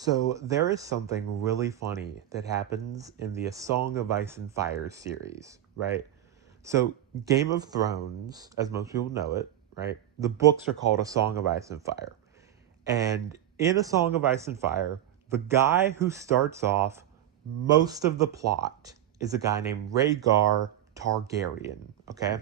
So there is something really funny that happens in the A Song of Ice and Fire series, right? So Game of Thrones, as most people know it, right? The books are called A Song of Ice and Fire. And in A Song of Ice and Fire, the guy who starts off most of the plot is a guy named Rhaegar Targaryen, okay?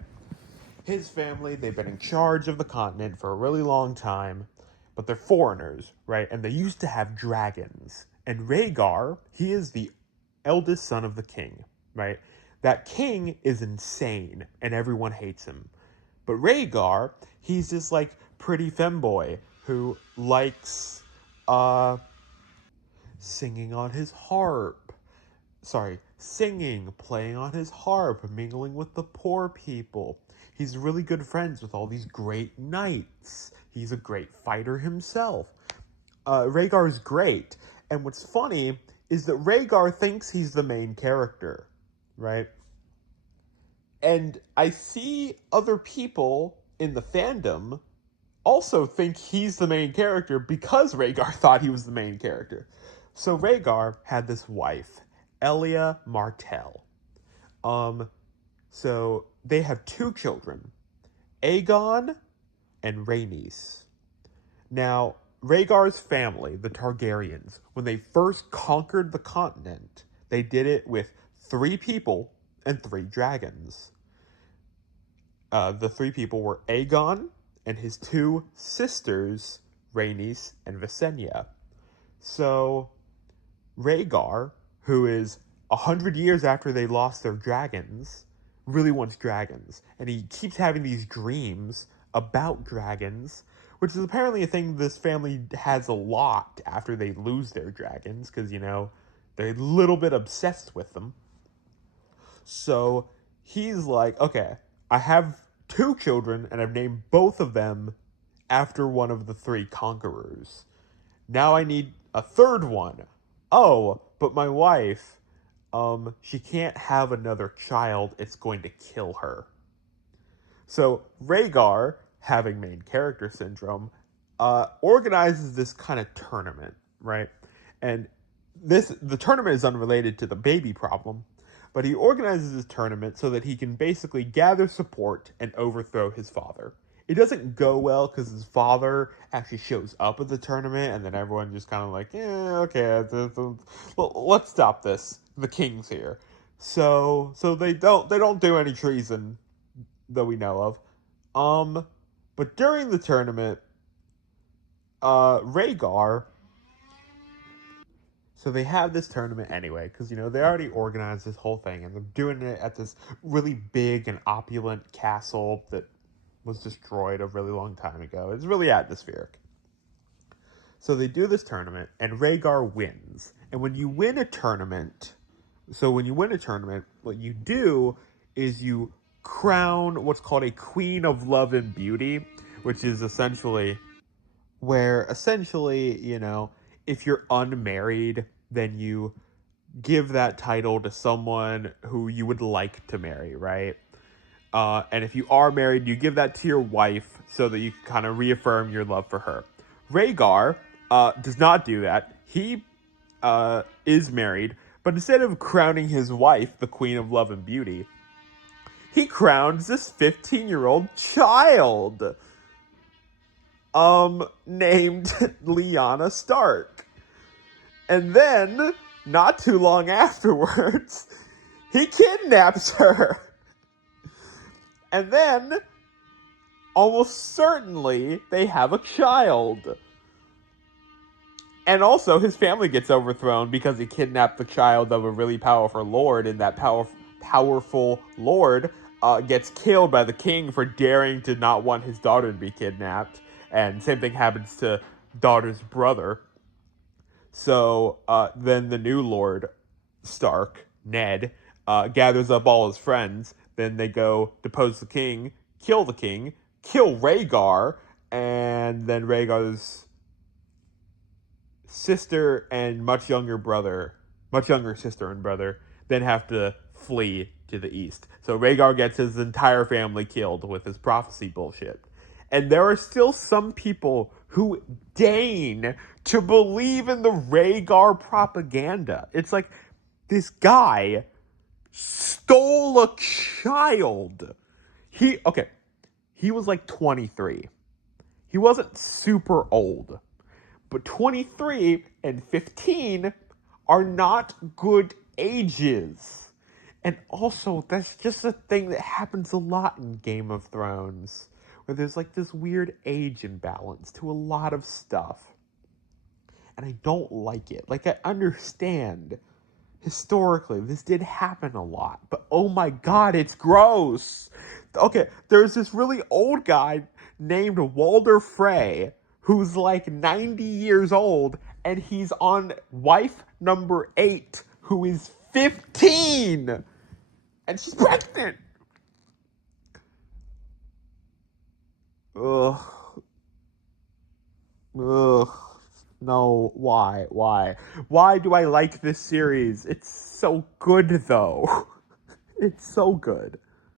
His family, they've been in charge of the continent for a really long time, but they're foreigners, right? And they used to have dragons. And Rhaegar, he is the eldest son of the king, right? That king is insane and everyone hates him. But Rhaegar, he's this like pretty femboy who likes uh singing on his harp, singing, playing on his harp, mingling with the poor people. He's really good friends with all these great knights. He's a great fighter himself. Rhaegar's great. And what's funny is that Rhaegar thinks he's the main character, right? And I see other people in the fandom also think he's the main character because Rhaegar thought he was the main character. So Rhaegar had this wife, Elia Martell. Um, so they have two children, Aegon and Rhaenys. Now, Rhaegar's family, the Targaryens, when they first conquered the continent, they did it with three people and three dragons. The three people were Aegon and his two sisters, Rhaenys and Visenya. So, Rhaegar, who is 100 years after they lost their dragons, really wants dragons. And he keeps having these dreams about dragons, which is apparently a thing this family has a lot after they lose their dragons, because, they're a little bit obsessed with them. So he's like, okay, I have two children, and I've named both of them after one of the three conquerors. Now I need a third one. Oh, but my wife, she can't have another child. It's going to kill her. So Rhaegar, having main character syndrome, organizes this kind of tournament, right? And the tournament is unrelated to the baby problem, but he organizes this tournament so that he can basically gather support and overthrow his father. It doesn't go well because his father actually shows up at the tournament, and then everyone just kind of like, yeah, okay, let's stop this. The king's here, so they don't do any treason that we know of. But during the tournament, Rhaegar. So they have this tournament anyway, because they already organized this whole thing, and they're doing it at this really big and opulent castle that was destroyed a really long time ago. It's really atmospheric. So they do this tournament, and Rhaegar wins. And when you win a tournament, what you do is you crown what's called a Queen of Love and Beauty, which is essentially, if you're unmarried, then you give that title to someone who you would like to marry, right? And if you are married, you give that to your wife so that you can kind of reaffirm your love for her. Rhaegar does not do that. He is married, but instead of crowning his wife the Queen of Love and Beauty, he crowns this 15-year-old child named Lyanna Stark. And then, not too long afterwards, he kidnaps her. And then, almost certainly, they have a child. And also, his family gets overthrown because he kidnapped the child of a really powerful lord, and that powerful lord gets killed by the king for daring to not want his daughter to be kidnapped. And same thing happens to daughter's brother. So then the new Lord Stark, Ned, gathers up all his friends. Then they go depose the king, kill Rhaegar, and then Rhaegar's sister and much younger sister and brother, then have to flee to the east. So Rhaegar gets his entire family killed with his prophecy bullshit. And there are still some people who deign to believe in the Rhaegar propaganda. It's like this guy stole a child. He was like 23. He wasn't super old. But 23 and 15 are not good ages. And also, that's just a thing that happens a lot in Game of Thrones, where there's like this weird age imbalance to a lot of stuff. And I don't like it. Like, I understand historically this did happen a lot, but oh my god, it's gross. Okay, there's this really old guy named Walder Frey who's like 90 years old, and he's on wife number 8 who is 15 and she's pregnant. Ugh. Ugh. No, why do I like this series? It's so good though. It's so good.